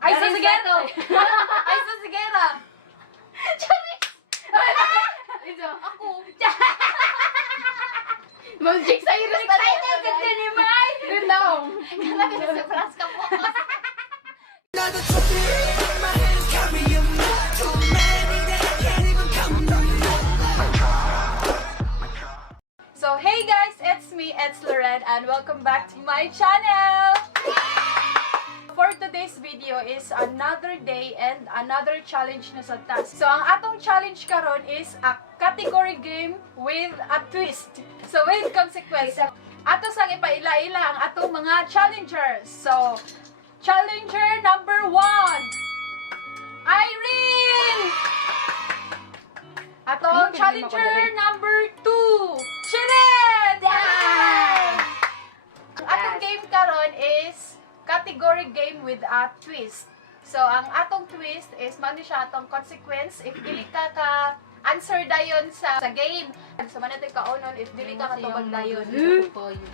Ay, susigero! Ay, susigera! Charis! Ito. Ako! Mag-jig sa iris na rin. Excited ka din ni Mai! Yun daw. Kala ka sa France ka po. Another trophy in my hand, carry a mark. Too many that I can't even count them. So, hey guys! It's me, it's Lorenelle, and welcome back to my channel! For today's video is another day and another challenge na sa task. So, ang atong challenge karon is a category game with a twist. So, with consequence. Ato sang ipaila-ila ang atong mga challengers. So, challenger number 1, Irene! Atong challenger number 2, Shiren! Ang atong game karon is category game with a twist. So, ang atong twist is mani siya atong consequence if dili ka answer dayon sa game. So, man natin kaunon if dili ka katubag dayon.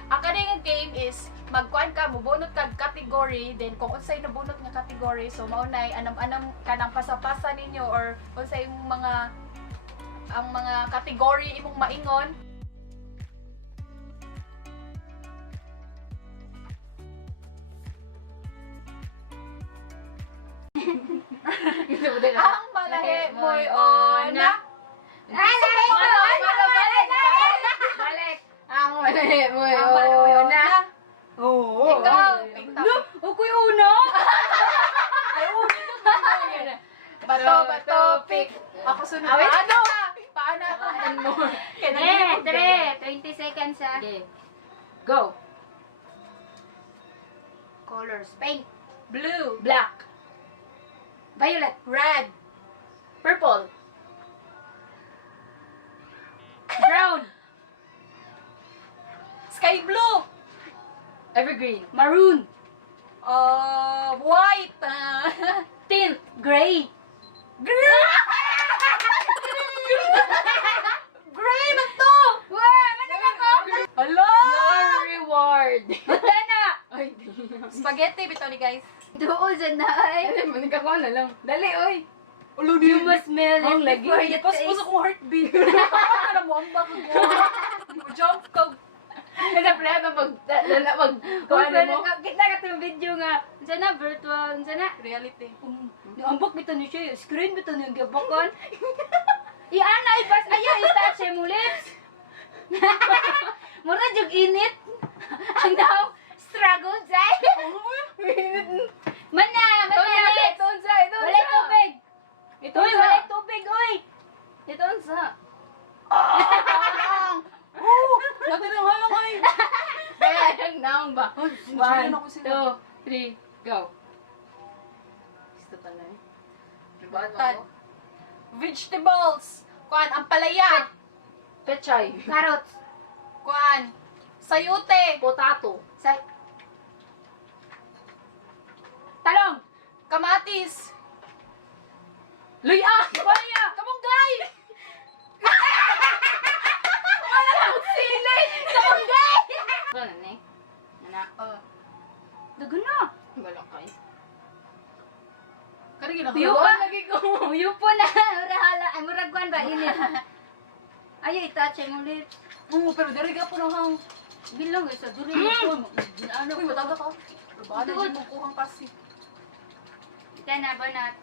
Ang kaning game is magkuan ka, mubunot kag category, then kung unsay nabunot nga category, so maunay anam-anam kanang pasapasa ninyo or unsay mga ang mga category imong maingon. Ang malahi mo'y ona. Balik. Ang malahi mo Ang malahi mo'y yun. ona. Oo. Ikaw. Ako'y una. Bato, pick. Ako sunod. Awit. Paano? Paano ako? Ano? Kaya 20 seconds ha. Okay. Go. colors. Pink. Blue. Black. Violet. Red. Purple. Brown. Sky blue. Evergreen. Maroon. White. Tint. Gray. Green. Green na to. Wow! Ano ako? Hello. Your reward. Bata na! Ay, Spaghetti bitaw ni guys. doon dyan na ay. Dali, manika ko na lang. Dali, oy. You must smell it before you Pas taste. akong heartbeat. Ano mo ang bakit mo? Jump ka. Kasi pala na mag... Ano mo? Kita ka itong video nga. Diyan na, virtual. Diyan na. Reality. Ambok bito niyo siya. Screen bito niyo gabakon. Iana, ibas. Ayaw, i-touch mo lips. Mura jug init. Ang daw, struggle, Zay. Mana. Doon sa. Walay tubig. Ito Uy, sa. walay tubig, uy. Ito ang sa. Nagdang halang ay. Kaya, yung naong ba? Sinisiyan 1, ako sila. 2, 3, go. Gusto pa na eh. Tan. Vegetables. Kuan, ampalaya. Pechay. Carrots. Kuan, sayote. Potato. Talong. Kamatis. Luya. Baya. Kamunggay. Wala akong sili. Kamunggay. Ano na eh? Anak. Dagan na. Wala kayo. Karigi na. Uyo pa. Uyo po na. Urahala. Ay, muragwan ba? Init. Ayaw, i-touch mo ulit. Oo, pero dariga po na hang. Bilang isa. Duri mo po. Ano ko, mataga ka. Bada Doon. dyan mo kuhang pasi. Ika na, banat.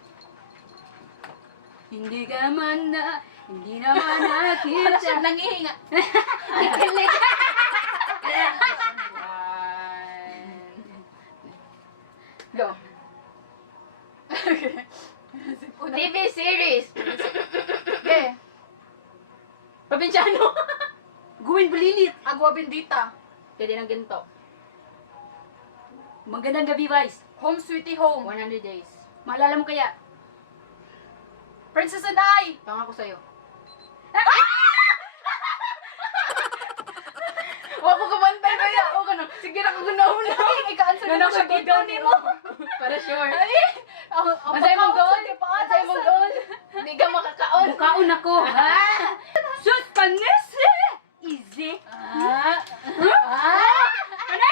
Hindi ka man na, hindi naman nakita. Siya nangihinga. Ikilig. Go. TV series. Okay. Probinsyano. Gawin balilit. Agwa bendita. Pwede ng ganito. Magandang gabi, Vice. Home sweetie home. 100 days. Maalala mo kaya? Princess and I. Pangako sa'yo. Huwag ko kumantay kaya. O ka na. Sige na kung ganauna. Ika-answer na siya dito ni mo. Para sure. Ay! Ang Masay mong goal? Masay Masay mong goal? Hindi ka makakaon. Bukaon ako. Sus, panis! Easy. Ano? Ano?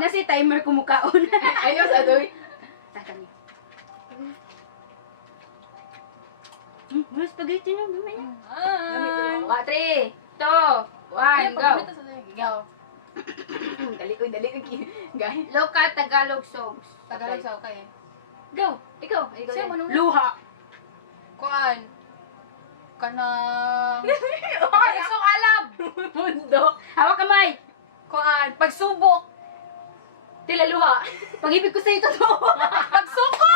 Nasi timer kumukaon. Ayos, adoy. Tatani. Mas spaghetti na mamaya. Ah. 3, 2, 1, go. Ikaw. Dali, Gay. Local Tagalog songs. Tagalog sa okay. Go. Ikaw. Siya mo nung Luha. kuan. Kanang Isang alab. mundo. Hawak kamay. Kuan, pagsubok. Tila luha. Pag-ibig ko sa ito to. Pagsuko!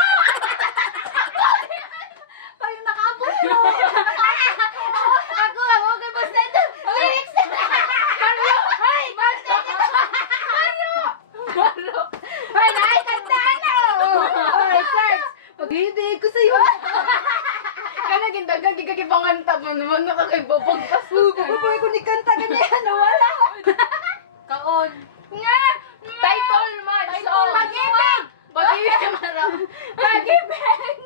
Parang nakabot mo. Ako, huwag kayo basta ito. Lyrics na. Marlo. Ay, basta ito. Marlo. Ay, nakikandaan na. Ay, search. Pag-ibig ko sa iyo. Kana gindagan gigagibanganta mo naman nakakibabag pasuko. Buboy ko ni kanta ganyan. Nawala. Kaon. Nga. Title man. Title. Pag-ibig. Pag-ibig ka marap. Pag-ibig.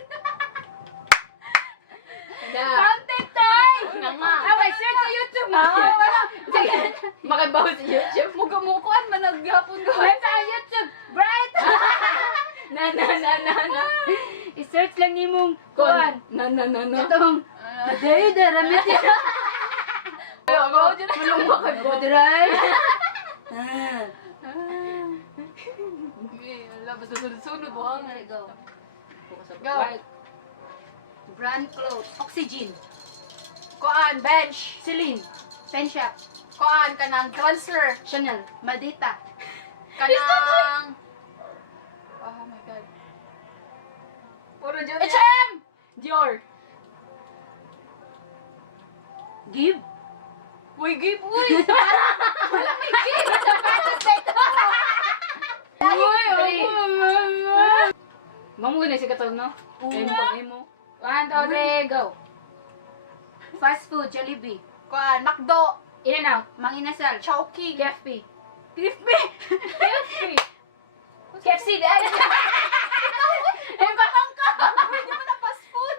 Da. Content time. Nga nga. Away, search sa YouTube. Wala. Sige. Makibaw sa YouTube. Mugamukuan man naghapon ko. Wala sa YouTube. Bright. Na. I-search lang ni mong kuan. Na. Itong. Day, daramit yan. Ayaw, dyan. Anong makibaw, Diray? Wala, basta sunod-sunod mo ang. Go. Go. Brand clothes. Oxygen. Kuan, bench. Celine. Pen shop. Kuan, kanang transfer. Chanel. Madita. Kanang... Oh my God. Puro dyan. H&M! Dior. Give. Uy, give, uy! Wala may give! Mamu na si Katon, no? Emo. 1, 2, 3, go. Fast food, Jollibee. Kuan, Macdo. In and out. Mang Inasal. Chowking. KFP. KFP. KFC, dahil. Eh, bakang ka. Hindi mo na fast food.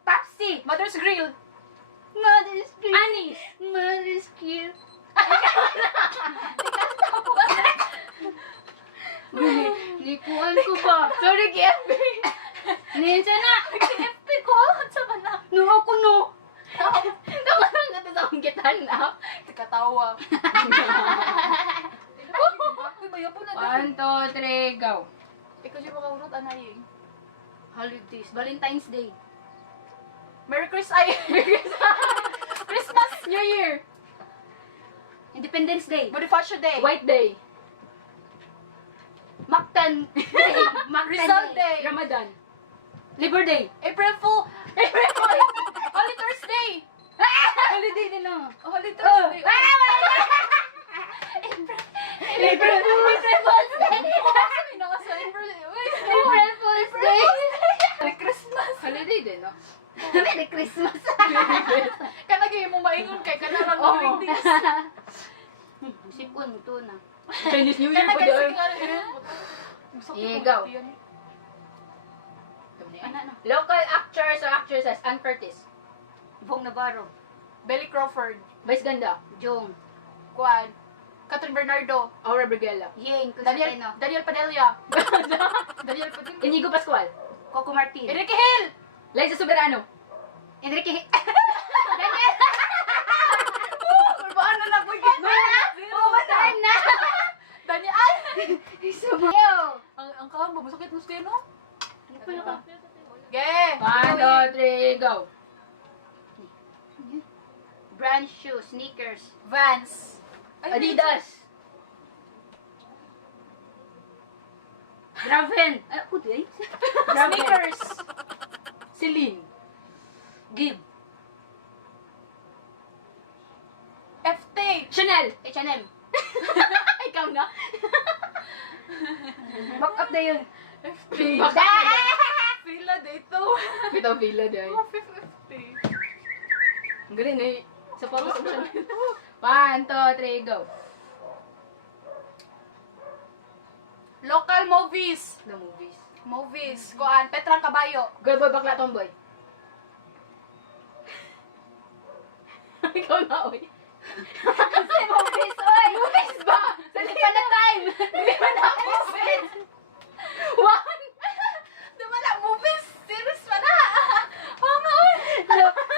Papsi. Mother's Grill. Mother's cute. Anis. Mother's cute. Likuan ko ba? Sorry, KFP. Ninja na. KFP ko. Sa manak. No ako no. Tama lang natin sa akong gitan na. Katawa. Uy, bayo po na din. 1, 2, 3, go. Ikaw siya makaurot, anay. Holidays. Valentine's Day. Merry Christmas. Christmas, New Year. Independence Day. Bonifacio Day. White Day. Mactan Day. Mactan Rizal Day. Ramadan. Labor Day. April Fool. April Fool. Holy Thursday. Holiday din na. Holy Thursday. April Fool's Day. April Fool's Day. Merry Christmas. Holiday din, no? Merry Christmas. Kanagay mo maingon kay kanarang Oo. readings. Sipon to na. Chinese New Year po Kanagay dyan. Ikaw. Ano, ano? Local actors or actresses. Ann Curtis. Bong Navarro. Belly Crawford. Vice Ganda. Jong. Kuan. Catherine Bernardo. Aura Brigela. Yeng. Daniel Padilla. Daniel Padilla. Inigo Pascual. Coco Martin. Enrique Hill. Liza Soberano. Enrique. Daniel. Paano na po yun? Umasahin na. Daniel. Sumayo. Ang kahang babasakit mo siya, no? Ano Yeah. 1, 2, 3, go. Brand shoes, sneakers. Vans. Adidas. Graven. Ako din. Sneakers. Celine. Give. FT. Chanel. H&M. Ikaw na. Back up na yun. FT. Back Pila dito. Kita pila di ay. Oh, 50. Ang galing na eh. Sa pagos mo siya. 1, 2, 3, go. Local movies. The movies. Movies. Kuan. Petrang Kabayo. Girl boy, bakla tomboy. Ikaw na, oy. Kasi movies, oy! Movies ba? Dali pa na time! Dali pa na movies! One! Diba na, movies? Series pa na! Hanga eh!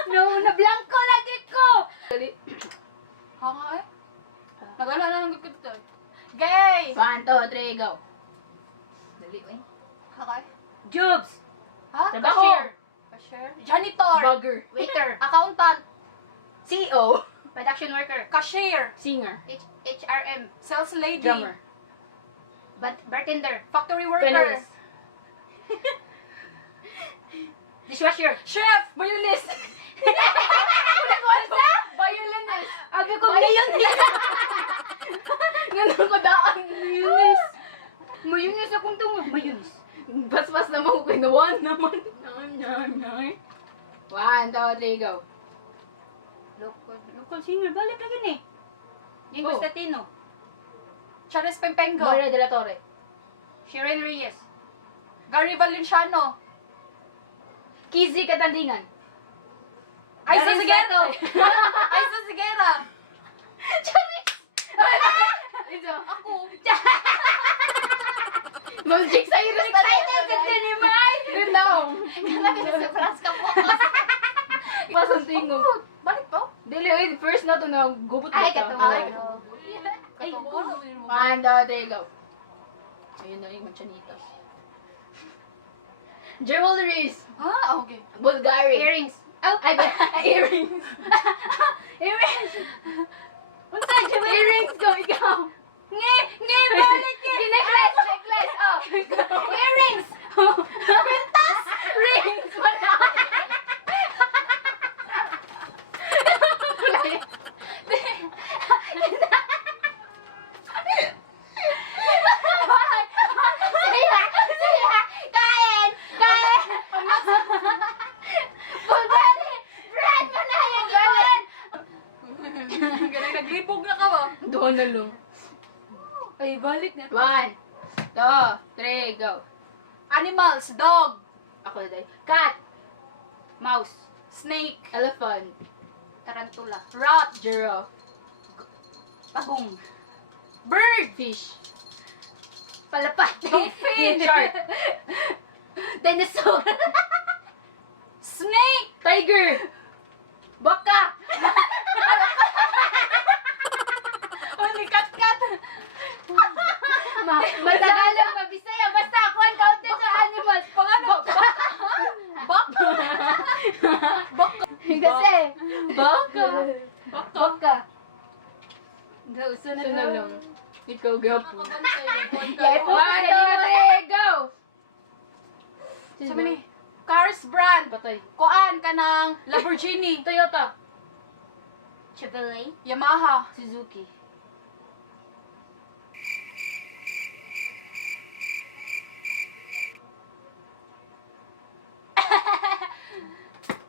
No, na-blanco lagi ko! Dali. Hanga eh? Nagala na lang gagawin to. Gay! 1, 2, 3, go! Dali, oy. Hanga eh? Jobs! Ha? Trabaho. Cashier. Cashier. Janitor. Bugger. Waiter. Accountant. CEO. Production worker. Cashier. Singer. HRM. Sales lady. Drummer. Bartender. Factory worker. Penniless. Dishwasher. Chef. Violinist. Ano? Violinist. Abi ko mayonnaise. Ganun ko daan. Mayonnaise. Mayonnaise akong tungo. Mayonnaise. Bas-bas naman ko kayo na one naman. 1, 2, 3, go. Local singer. Balik lagi ni. Yung Oh. Constantino. Charis Pempengo. Gloria de la Torre. Sharon Reyes. Gary Valenciano. Kizzy Katandingan. Aiza Gary Sigero. Soto. Aiza Sigera. Charis! Ito. Ako. Mag-jig sa iris na rin. Excited ni Mai. Yun lang. Kailangan na sa France ka po. Pasang tingog. Balik to? Dili, oy, first na to na gubot Ay, ka. katungod. Ay, Ay, One, 2, 3, go. Ayun na yung manchanitas. Jewelries. Ah, okay. Bulgari. Earrings. Oh, ay, earrings. Earrings. Unsa jewelry? Earrings ko, ikaw. Nge, balik eh. Necklace, oh. Earrings. Quintas. Rings. Wala. Naglibog na ka ba? Doon na lang. Ay, balik na. 1, 2, 3, go. Animals, dog, Ako na dahil. Cat. Mouse. snake, Elephant. Tarantula. rat, Giraffe. Pagong. bird, Fish. Palapat. Dolphin. Shark. Dinosaur. snake, Tiger. Baka. only cat. Matagalog, mabisaya. Basta ako ang counter sa animals. Pangano? Bak. Kasi. Baka. Baka. Sunod Sunod lang. Ikaw, gapo. Yay, Yay po. 1, 2, 3, go. Sa mani, cars brand. Patay. Kuan ka ng Lamborghini, Toyota. Chevrolet. Yamaha, Suzuki.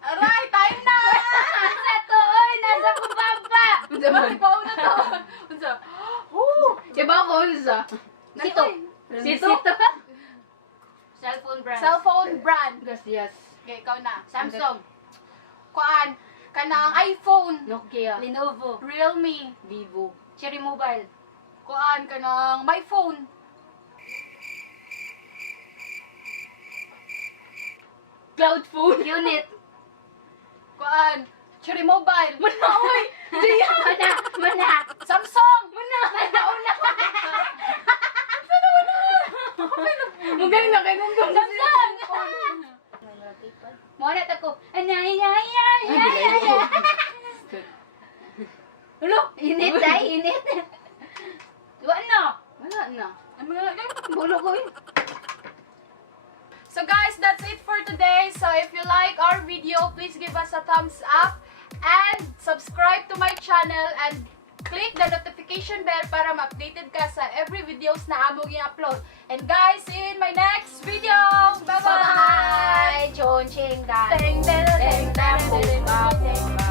aray, time na! Nasa to, oy! Nasa kumbaba! Bakit pa una to? Unsa? Diba ako unsa? Sito. Sito? Cellphone brand. Cellphone brand. Gracias. Okay, ikaw na. Samsung. Kuan ka ng iPhone, Nokia. Lenovo. Realme, Vivo. Cherry Mobile. kuan ka ng my phone, Cloud phone. Unit. kuan, Cherry Mobile, Manaoy! Diya! Mana! Samsung, Nauna! Magaling na kayo nung Samsung! Muna ako. Anay. Hello? Init tayo, init. Wala na. Bulo ko yun. So guys, that's it for today. So if you like our video, please give us a thumbs up and subscribe to my channel and click the notification bell para ma-updated ka sa every videos na among i-upload. And guys, see you in my next video. Bye-bye! Bye! Chonching dan. Ding, ding, ding, ding, ding, ding, ding.